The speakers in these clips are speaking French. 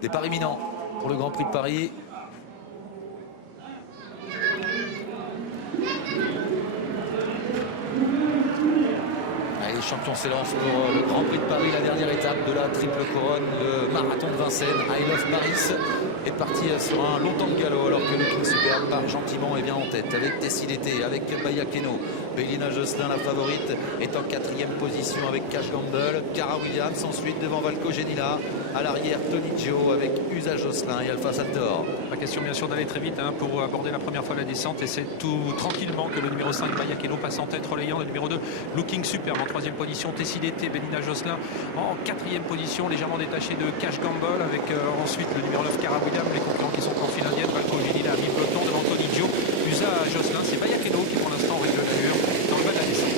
Départ imminent pour le Grand Prix de Paris. Les champions s'élancent pour le Grand Prix de Paris, la dernière étape de la triple couronne, le marathon de Vincennes. I Love Paris est parti sur un long temps de galop alors que le King Superbe part gentiment et bien en tête avec Tessidete, avec Bayakeno. Bélina Josselin, la favorite, est en 4e position avec Cash Gamble. Cara Williams ensuite devant Valco Genila. À l'arrière, Tony Gio avec Usa Josselin et Alpha Saltor. Pas question bien sûr d'aller très vite pour aborder la première fois la descente, et c'est tout tranquillement que le numéro 5 Bayakeno passe en tête, relayant le numéro 2 Looking Superbe en 3e position. Tessidete, Bélina Josselin en 4e position, légèrement détaché de Cash Gamble, avec ensuite le numéro 9 Cara Williams. Les concurrents qui sont en file indienne, Valco Genila, Vive Peloton devant Tony Gio, Usa Josselin. C'est Bayakeno qui pour l'instant règle l'allure dans le bas de la descente.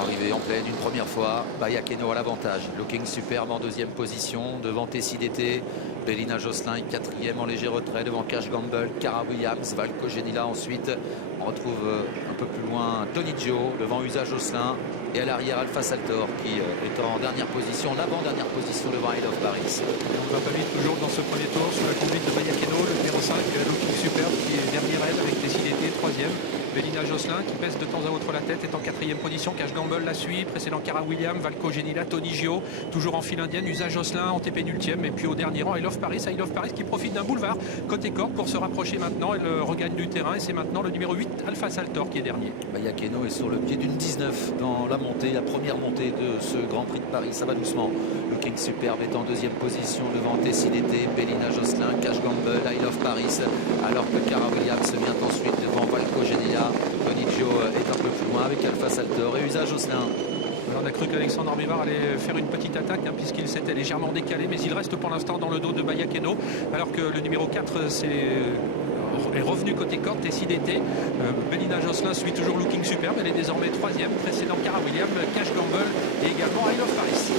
Arrivé en pleine une première fois, Bayakeno à l'avantage. Looking Superbe en 2e position devant Tessidete. Bélina Josselin 4e en léger retrait devant Cash Gamble, Cara Williams, Valco Genila ensuite. On retrouve un peu plus loin Tony Gio devant Usa Josselin. Et à l'arrière, Alpha Saltor qui est en dernière position, l'avant-dernière position devant I Love Paris. On va pas vite toujours dans ce premier tour sous la conduite de Bayakeno, le numéro 5, Looking Superbe qui est derrière elle avec Tessidete 3e. Bélina Josselin qui baisse de temps à autre la tête est en 4e position. Cash Gamble la suit, précédent Cara Williams, Valco Genila, Tony Gio, toujours en file indienne, Usa Josselin en TP nultième. Et puis au dernier rang, I Love Paris qui profite d'un boulevard côté corde pour se rapprocher maintenant. Elle regagne du terrain et c'est maintenant le numéro 8, Alpha Saltor, qui est dernier. Bayakeno est sur le pied d'une 19 dans la montée, la première montée de ce Grand Prix de Paris. Ça va doucement. Le King Superbe est en 2e position devant Tessidete, Bélina Josselin, Cash Gamble, I Love Paris, alors que Cara Williams vient ensuite devant Valco Genila. Tony Gio est un peu plus loin avec Alpha Saltor et Usa Josselin. On a cru qu'Alexandre Arbivard allait faire une petite attaque puisqu'il s'était légèrement décalé, mais il reste pour l'instant dans le dos de Bayakeno, alors que le numéro 4 est revenu côté corde. Tessidete. Bélina Josselin suit toujours Looking Superbe, elle est désormais 3e, précédent Cara Williams, Cash Gamble et également I Love Paris.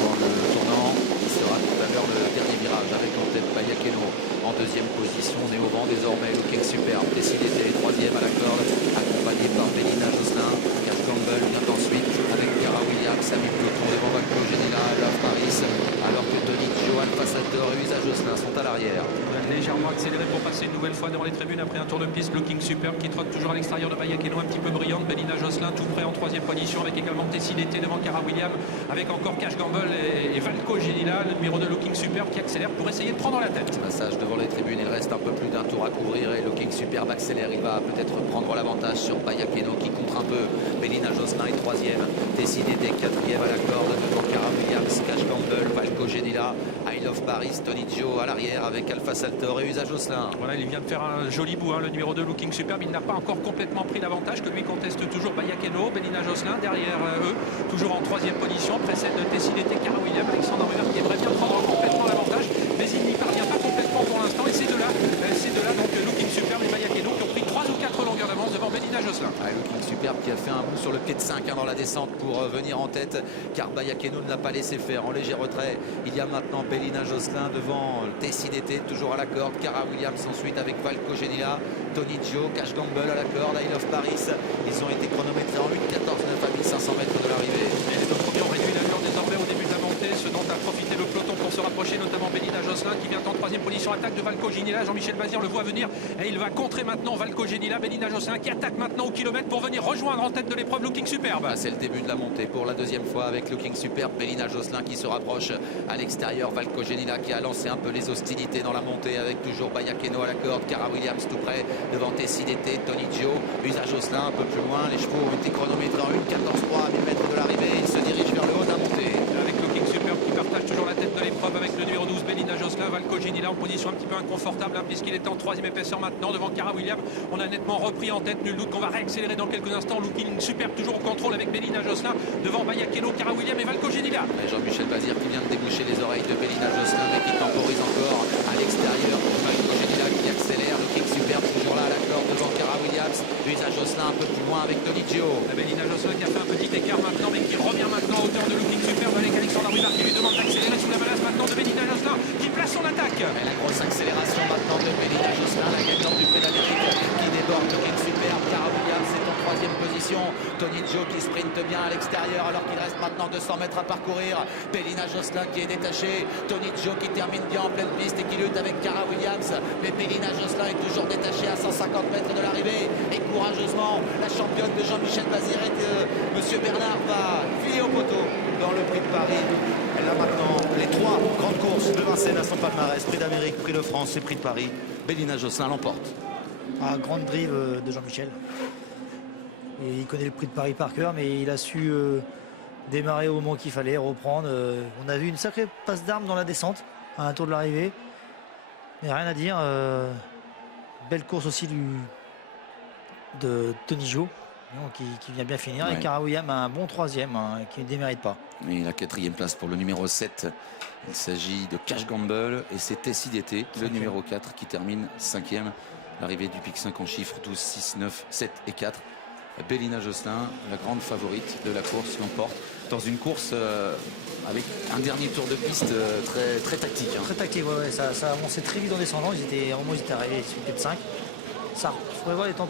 Dans le tournant, il sera tout à l'heure le dernier virage avec en tête Bayakeno en 2e position. On est au vent désormais, Looking Superbe. Tessidete 3e à la corde, accompagné par Bélina Josselin. Cash Gamble vient ensuite avec Cara Williams, à mi-peloton devant Valco Genila, Love Paris, alors que Tony Gio, Alpha Saltor et Usa Josselin sont à l'arrière. Légèrement accéléré pour passer une nouvelle fois devant les tribunes après un tour de piste. Looking Superbe qui trotte toujours à l'extérieur de Bayakeno, un petit peu brillante. Bélina Josselin tout près en 3e position avec également Tessidete devant Cara Williams, avec encore Cash Gamble et Valco Genila. Le numéro 2 Looking Superbe qui accélère pour essayer de prendre la tête. Passage devant les tribunes, il reste un peu plus d'un tour à couvrir et Looking Superbe accélère. Il va peut-être prendre l'avantage sur Bayakeno qui contre un peu. Bélina Josselin est 3e, Tessidete 4e à la corde devant Cara Williams, Cash Gamble, Valco Genila, I Love Paris, Tony Gio à l'arrière avec Alpha Saltor et Usa Josselin. Voilà, il vient de faire un joli bout, le numéro 2 Looking Superbe. Il n'a pas encore complètement pris l'avantage, que lui conteste toujours Bayakeno. Bélina Josselin derrière eux, toujours en 3e position, précède Tessidete, Cara Williams. Alexandre Arbivard qui aimerait bien prendre complètement l'avantage, mais il n'y parvient pas complètement pour l'instant. Et c'est de là donc Looking Superbe et Bayakeno qui ont pris 3 ou 4 longueurs d'avance devant Bélina Josselin. Looking Superbe qui a fait un bout sur le pied de 5 dans la descente pour venir en tête, car Bayakeno ne l'a pas laissé faire. En léger retrait, il y a maintenant Bélina Josselin devant Tessidete, toujours à la corde, Cara Williams ensuite avec Valco Genila, Tony Gio, Cash Gamble à la corde, I Love Paris. Ils ont été chronométrés en 1:14,9 à 1500 mètres de l'arrivée. Et les deux premiers ont réduit l'allure désormais au début de la montée, ce dont a profité le peloton pour se rapprocher, notamment Bélina Josselin qui vient en 3e position, attaque de Valco Genila. Jean-Michel Bazir le voit venir et il va contrer maintenant Valco Genila. Bélina Josselin qui attaque maintenant au kilomètre pour venir rejoindre en tête de l'épreuve Looking Superbe. C'est le début de la montée pour la 2e fois avec Looking Superbe. Bélina Josselin qui se rapproche à l'extérieur, Valco Genila qui a lancé un peu les hostilités dans la montée avec toujours Bayakeno à la corde, Cara Williams tout près devant Tessidete, Tony Gio, Usa Josselin un peu plus loin. Les chevaux ont été chronométrés en 1:14,3 à 1000 mètres de l'arrivée. Ils se dirigent vers le haut de la montée. Avec Looking Superbe qui partage toujours la tête de l'épreuve avec le numéro 12 Bélina Josselin. Valco Genila en position un petit peu inconfortable puisqu'il est en 3e épaisseur maintenant devant Cara Williams. On a nettement repris en tête, nul doute qu'on va réaccélérer dans quelques instants. Looking Superbe toujours au contrôle avec Bélina Josselin devant Bayakeno, Cara Williams et Valco Genila. Jean-Michel Bazir qui vient de déboucher les oreilles de Bélina Josselin mais qui temporise encore à l'extérieur pour Valco Genila qui accélère. Looking Superbe toujours là à la corde devant Cara Williams, Usa Josselin un peu plus loin avec Tony Gio. Bélina Josselin qui a fait un petit écart maintenant mais qui revient maintenant à hauteur de Looking Superbe avec Alexandre Arbivard qui lui demande d'accélérer sous la menace maintenant de Bélina Josselin qui place son attaque. Et la grosse accélération maintenant de Bélina Josselin, la gagnante du Prix d'Amérique qui déborde Looking Superbe. Cara Williams est en 3e position, Tony Gio qui sprinte bien à l'extérieur alors qu'il reste maintenant 200 mètres à parcourir. parcourir. Bélina Josselin qui est détachée. Tony Gio qui termine bien en pleine piste et qui lutte avec Cara Williams. Mais Bélina Josselin est toujours détachée à 150 mètres de l'arrivée. Et courageusement, la championne de Jean-Michel Bazir et de Monsieur Bernard va filer au poteau dans le Prix de Paris. Elle a maintenant les 3 grandes courses de Vincennes à son palmarès. Prix d'Amérique, Prix de France et Prix de Paris. Bélina Josselin l'emporte. Grande drive de Jean-Michel. Et il connaît le Prix de Paris par cœur, mais il a su démarrer au moment qu'il fallait, reprendre. On a vu une sacrée passe d'armes dans la descente, à un tour de l'arrivée. Mais rien à dire. Belle course aussi de Tony Gio, qui vient bien finir. Ouais. Et Cara Williams a un bon 3e, qui ne démérite pas. Et la 4e place pour le numéro 7. Il s'agit de Cash Gamble et c'est Tessie d'été, le numéro 4 qui termine 5e. L'arrivée du Pic 5 en chiffres 12, 6, 9, 7 et 4. Bélina Josselin, la grande favorite de la course, l'emporte dans une course avec un dernier tour de piste très, très tactique. Très tactique, ouais, ça a avancé très vite en descendant. Ils étaient arrivés sur peut-être 5. Ça, il faudrait voir les temps